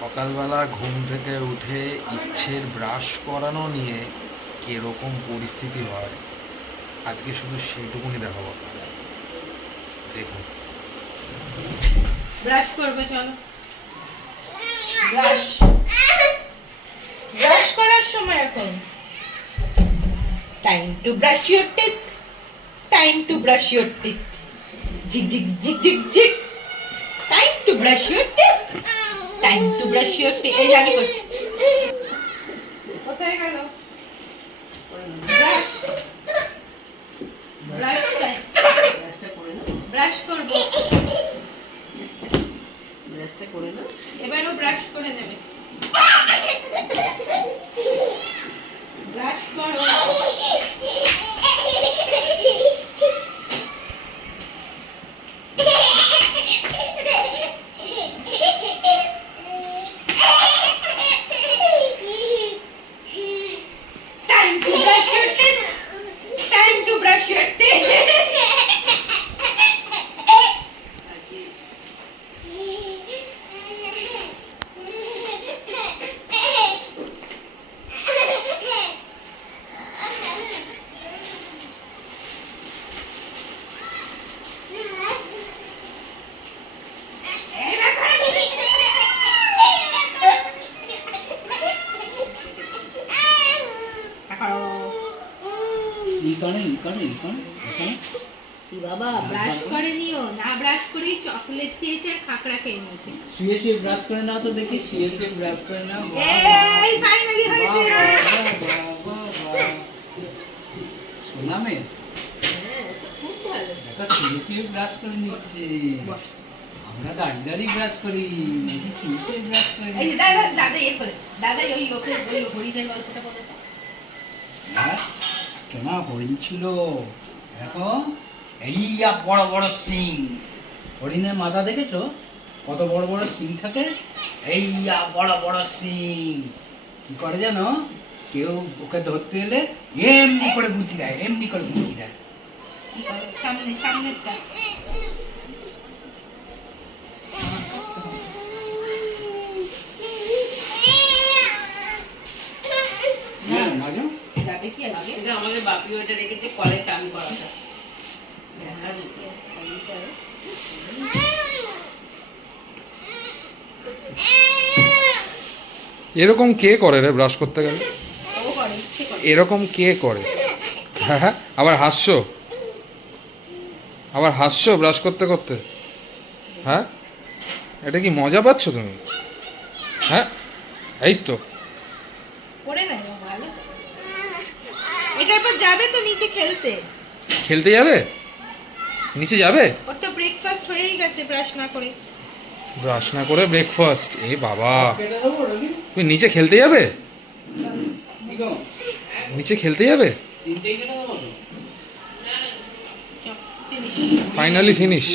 সকালবেলা ঘুম থেকে উঠে ইচ্ছের ব্রাশ করানো নিয়ে কিরকম পরিস্থিতি হয় আজকে শুধু সেইটুকুনি দেখাবো আপনাদের। দেখুন, ব্রাশ করবে, চলো। ব্রাশ ব্রাশ করার সময় এখন। Time to brush your teeth, time to brush your teeth, ঝিক ঝিক ঝিক ঝিক ঝিক, time to brush your teeth, time to brush your teeth. এই জানি করছি। কোথায় গেল ব্রাশ? Brush time. ব্রাশ করব, ব্রাশটা করে নাও। এবারও ব্রাশ করে নেবে। ব্রাশ করো। Time to brush your teeth. Time to brush your teeth. বাবা ব্রাশ করে নিও না, ব্রাশ করেই চকলেট খেয়েছে আর খাকড়া খেয়ে নিয়েছে। শুয়ে শুয়ে ব্রাশ করে নাও তো দেখি, শুয়ে শুয়ে ব্রাশ করে নাও। এই ফাইনালি হয়েছে। সোনা মেয়ে খুব ভালো। একটা শুয়ে শুয়ে ব্রাশ করে নিচ্ছে। আমরা দাঁড়িয়ে দাঁড়িয়ে ব্রাশ করি, দেখি শুয়ে শুয়ে ব্রাশ করে। এই যে দাদা দাদা এ করে দাদা ওই ওকে ওই হরিণের গল্পটা বলে। হ্যাঁ সোনা হরিণ ছিল, দেখো এই বড় বড় সিং। হরিণের মাথা দেখেছো কত বড় বড় সিং থাকে? এই বড় বড় সিং কি করে জানো? কেউ ওকে ধরতে এলে এমনি করে গুঁতি দেয়, এমনি করে গুঁতি দেয়। সামনে সামনেরটা। যাবে কি আজকে? এটা আমাদের বাপি ওটা রেখেছে কলে চান করাটা। এরকম কে করে রে ব্রাশ করতে গেলে? ও করে, ইচ্ছে করে। এরকম কে করে? হ্যাঁ, আবার হাসছো, আবার হাসছো ব্রাশ করতে করতে? হ্যাঁ, এটা কি মজা পাচ্ছ তুমি? হ্যাঁ, এই তো। করে নাই ও ভালো তো। এটার পর যাবে তো নিচে খেলতে। খেলতে যাবে? নিচে যাবে? ওর তো ব্রেকফাস্ট হয়েই গেছে ব্রাশ না করে। ব্রাশ না করে ব্রেকফাস্ট? এ বাবা, কেটে দেবো রোগী? তুমি নিচে খেলতে যাবে? কি গো? নিচে খেলতে যাবে? তিনটেই কেটে দেবো তো? ফিনিশ। Finally finish.